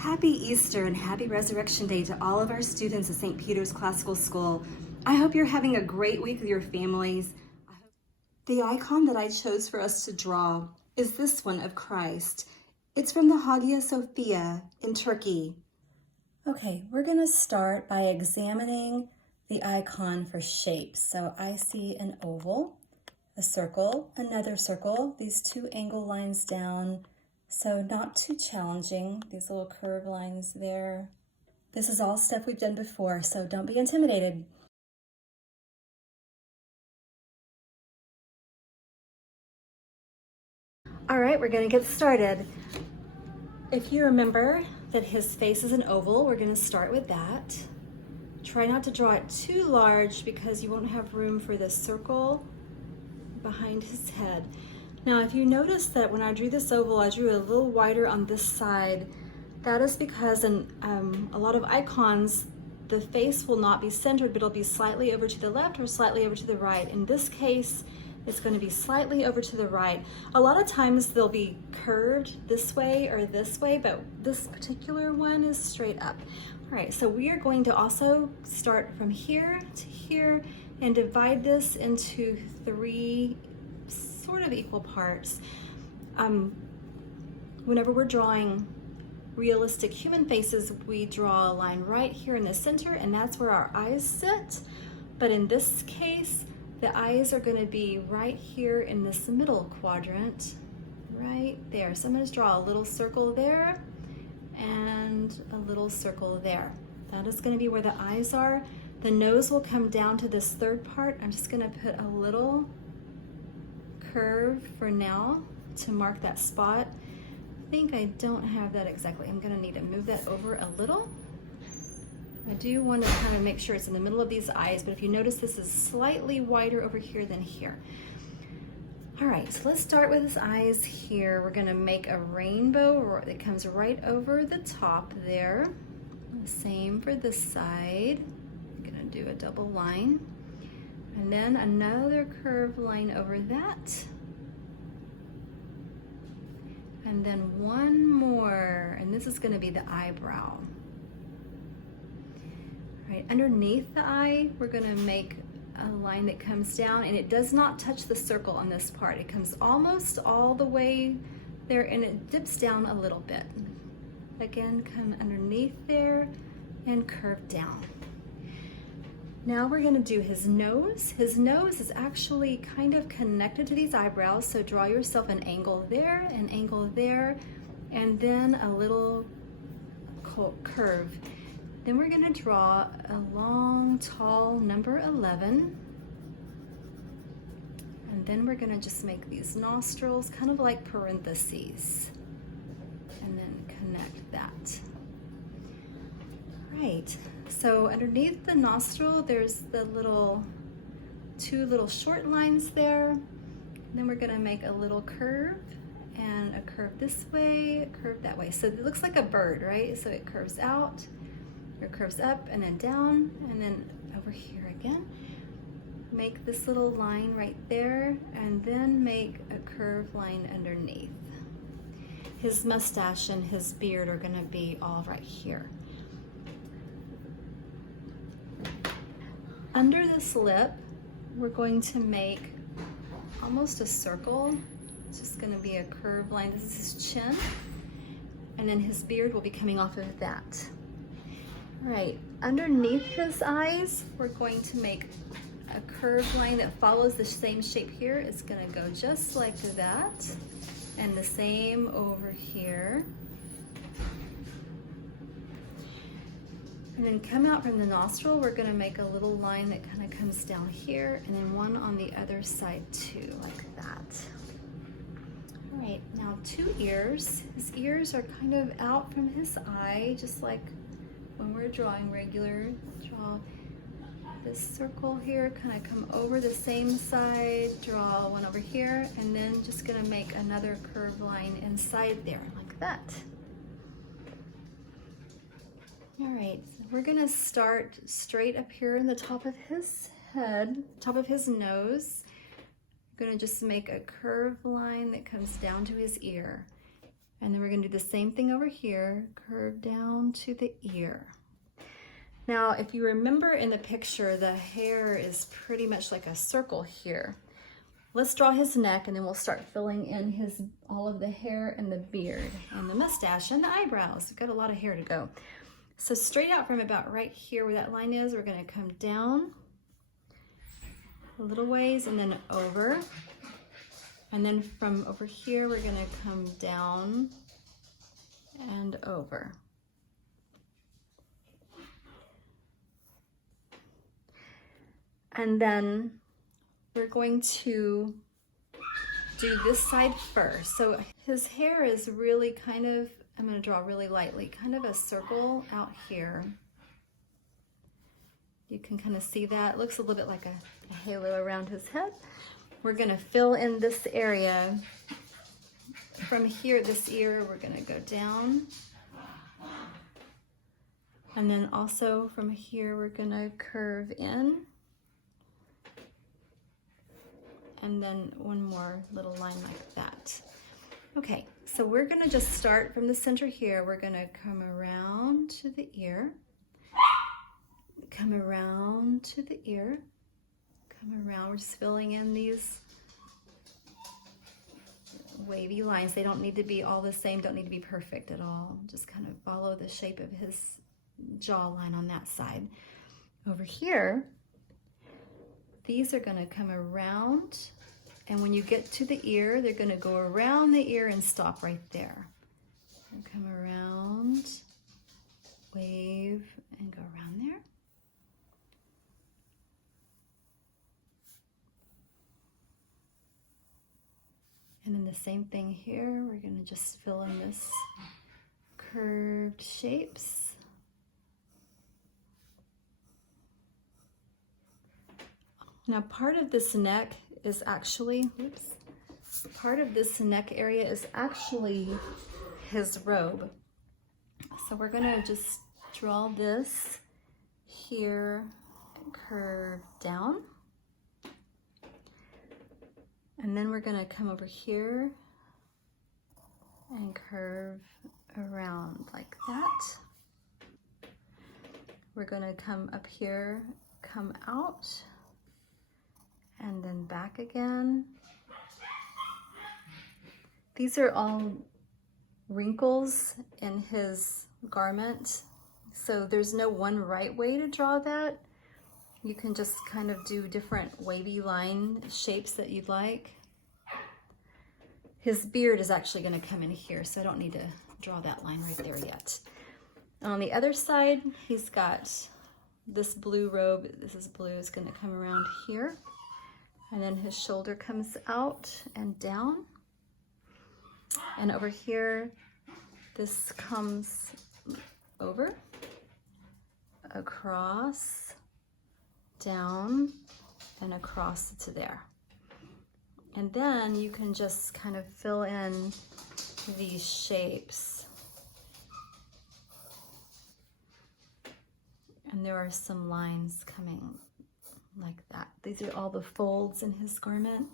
Happy Easter and happy Resurrection Day to all of our students at St. Peter's Classical School. I hope you're having a great week with your families. The icon that I chose for us to draw is this one of Christ. It's from the Hagia Sophia in Turkey. Okay, we're going to start by examining the icon for shapes. So I see an oval, a circle, another circle, these two angle lines down. So not too challenging, these little curved lines there. This is all stuff we've done before, so don't be intimidated. All right, we're gonna get started. If you remember that his face is an oval, we're gonna start with that. Try not to draw it too large because you won't have room for the circle behind his head. Now, if you notice that when I drew this oval, I drew a little wider on this side. That is because in a lot of icons, the face will not be centered, but it'll be slightly over to the left or slightly over to the right. In this case, it's going to be slightly over to the right. A lot of times they'll be curved this way or this way, but this particular one is straight up. All right, so we are going to also start from here to here and divide this into three sort of equal parts. Whenever we're drawing realistic human faces, we draw a line right here in the center, and that's where our eyes sit. But in this case, the eyes are going to be right here in this middle quadrant, right there. So I'm going to draw a little circle there and a little circle there. That is going to be where the eyes are. The nose will come down to this third part. I'm just going to put a little curve for now to mark that spot. I think I don't have that exactly. I'm going to need to move that over a little. I do want to kind of make sure it's in the middle of these eyes, but if you notice, this is slightly wider over here than here. All right, so let's start with his eyes here. We're going to make a rainbow that comes right over the top there. Same for this side. I'm going to do a double line. And then another curved line over that. And then one more, and this is going to be the eyebrow. All right, underneath the eye, we're going to make a line that comes down, and it does not touch the circle on this part. It comes almost all the way there, and it dips down a little bit. Again, come underneath there and curve down. Now we're going to do his nose. His nose is actually kind of connected to these eyebrows, so draw yourself an angle there, and then a little curve. Then we're going to draw a long, tall number 11, and then we're going to just make these nostrils kind of like parentheses, and then connect that. Right. So underneath the nostril, there's the two little short lines there. And then we're going to make a little curve and a curve this way, a curve that way. So it looks like a bird, right? So it curves out, or curves up and then down, and then over here again. Make this little line right there, and then make a curved line underneath. His mustache and his beard are going to be all right here. Under this lip, we're going to make almost a circle. It's just going to be a curved line. This is his chin, and then his beard will be coming off of that. All right, underneath his eyes, we're going to make a curved line that follows the same shape here. It's going to go just like that, and the same over here. And then come out from the nostril, we're going to make a little line that kind of comes down here, and then one on the other side too, like that. All right, now two ears. His ears are kind of out from his eye, just like when we're drawing regular. Draw this circle here, kind of come over the same side, draw one over here, and then just going to make another curved line inside there, like that. All right, so we're gonna start straight up here in the top of his head, top of his nose. We're gonna just make a curved line that comes down to his ear. And then we're gonna do the same thing over here, curve down to the ear. Now, if you remember in the picture, the hair is pretty much like a circle here. Let's draw his neck and then we'll start filling in all of the hair and the beard and the mustache and the eyebrows. We've got a lot of hair to go. So straight out from about right here where that line is, we're gonna come down a little ways and then over. And then from over here, we're gonna come down and over. And then we're going to do this side first. So his hair is really kind of, I'm gonna draw really lightly, kind of a circle out here. You can kind of see that. It looks a little bit like a halo around his head. We're gonna fill in this area. From here, this ear, we're gonna go down. And then also from here, we're gonna curve in. And then one more little line like that. Okay, so we're gonna just start from the center here. We're gonna come around to the ear, come around to the ear, come around. We're just filling in these wavy lines. They don't need to be all the same, don't need to be perfect at all. Just kind of follow the shape of his jawline on that side. Over here, these are gonna come around, and when you get to the ear, they're gonna go around the ear and stop right there. And come around, wave, and go around there. And then the same thing here, we're gonna just fill in this curved shapes. Now part of this neck is actually, part of this neck area is actually his robe. So we're gonna just draw this here, curve down. And then we're gonna come over here and curve around like that. We're gonna come up here, come out, and then back again. These are all wrinkles in his garment, so there's no one right way to draw that. You can just kind of do different wavy line shapes that you'd like. His beard is actually gonna come in here, so I don't need to draw that line right there yet. On the other side, he's got this blue robe. This is blue, it's gonna come around here. And then his shoulder comes out and down. And over here, this comes over, across, down, and across to there. And then you can just kind of fill in these shapes. And there are some lines coming like that. These are all the folds in his garment.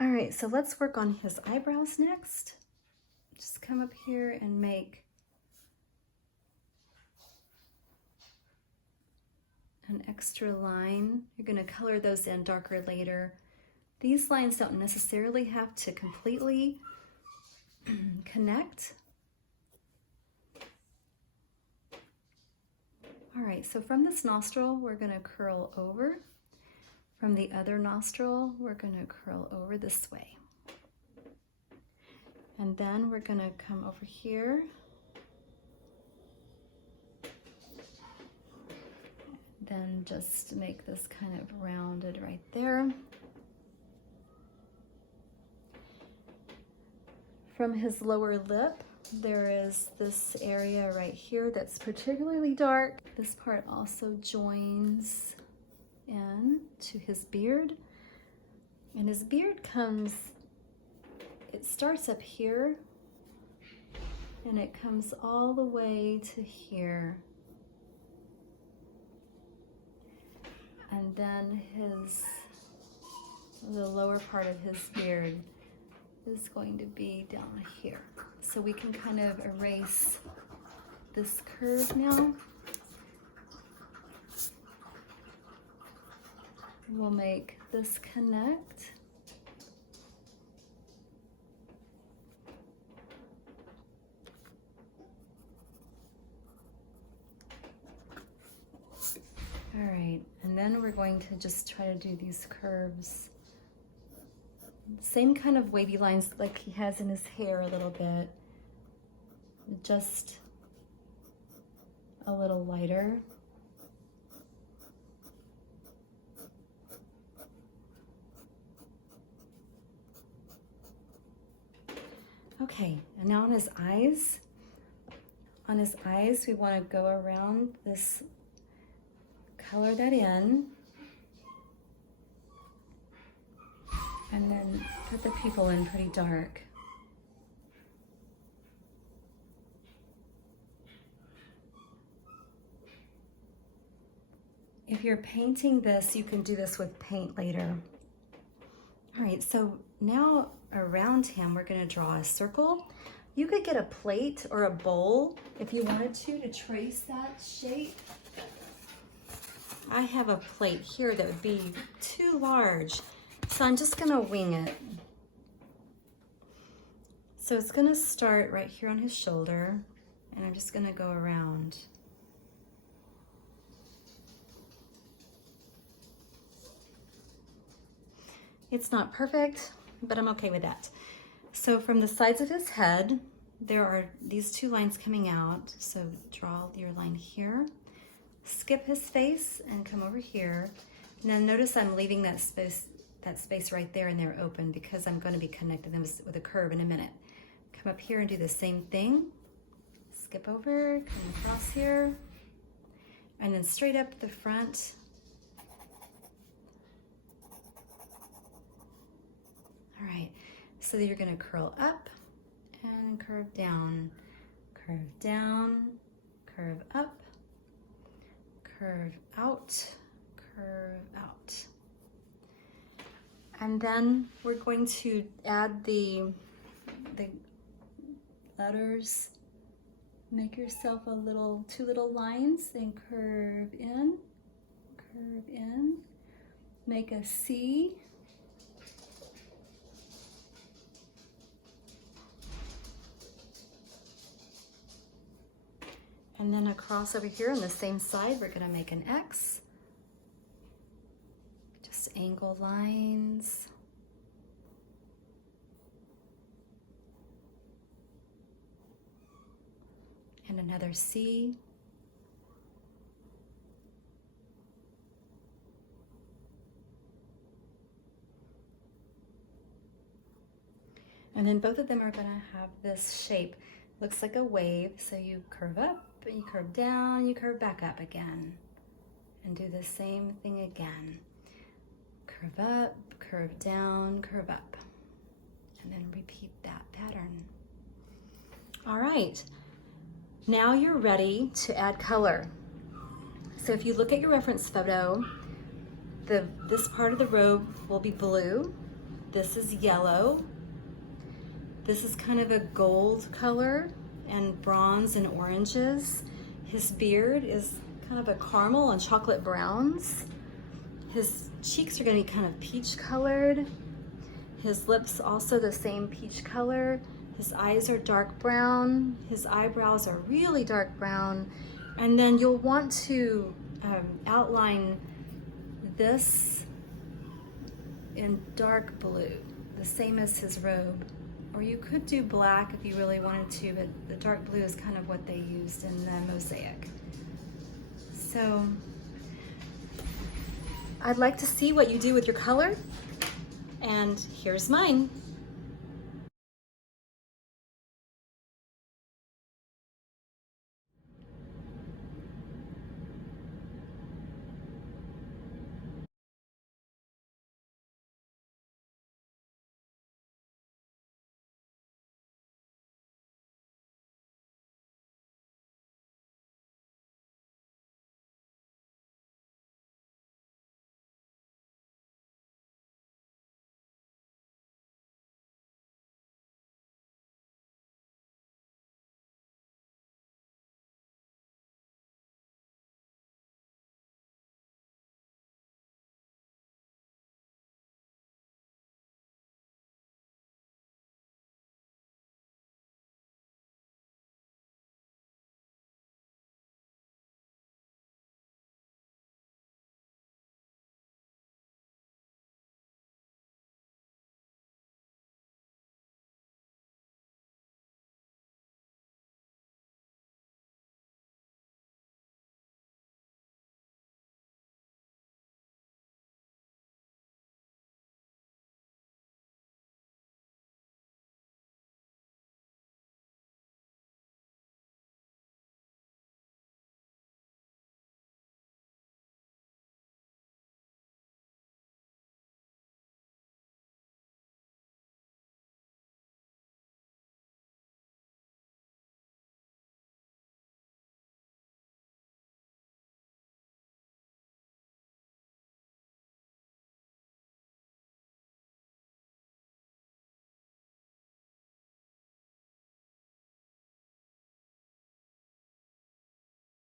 All right, so let's work on his eyebrows next. Just come up here and make an extra line. You're gonna color those in darker later. These lines don't necessarily have to completely connect. All right, so from this nostril, we're gonna curl over. From the other nostril, we're gonna curl over this way. And then we're gonna come over here. Then just make this kind of rounded right there. From his lower lip, there is this area right here that's particularly dark. This part also joins in to his beard. And his beard comes, it starts up here and it comes all the way to here. And then the lower part of his beard is going to be down here. So we can kind of erase this curve now. We'll make this connect. All right, and then we're going to just try to do these curves. Same kind of wavy lines like he has in his hair a little bit, just a little lighter. Okay, and now on his eyes. On his eyes, we want to go around this, color that in, and then put the pupil in pretty dark. If you're painting this, you can do this with paint later. All right, so now around him, we're gonna draw a circle. You could get a plate or a bowl if you wanted to trace that shape. I have a plate here that would be too large, so I'm just gonna wing it. So it's gonna start right here on his shoulder, and I'm just gonna go around. It's not perfect, but I'm okay with that. So from the sides of his head, there are these two lines coming out. So draw your line here, skip his face and come over here. Now notice I'm leaving that space right there and there open because I'm going to be connecting them with a curve in a minute. Come up here and do the same thing. Skip over, come across here, and then straight up the front. All right, so you're gonna curl up and curve down, curve up, curve out, curve out. And then we're going to add the letters. Make yourself two little lines, then curve in, make a C. And then across over here on the same side, we're gonna make an X. Just angle lines. And another C. And then both of them are gonna have this shape. Looks like a wave, so you curve up, and you curve down, you curve back up again. And do the same thing again. Curve up, curve down, curve up. And then repeat that pattern. All right, now you're ready to add color. So if you look at your reference photo, this part of the robe will be blue. This is yellow. This is kind of a gold color and bronze and oranges. His beard is kind of a caramel and chocolate browns. His cheeks are gonna be kind of peach colored. His lips also the same peach color. His eyes are dark brown. His eyebrows are really dark brown. And then you'll want to outline this in dark blue, the same as his robe. Or you could do black if you really wanted to, but the dark blue is kind of what they used in the mosaic. So I'd like to see what you do with your color, and here's mine.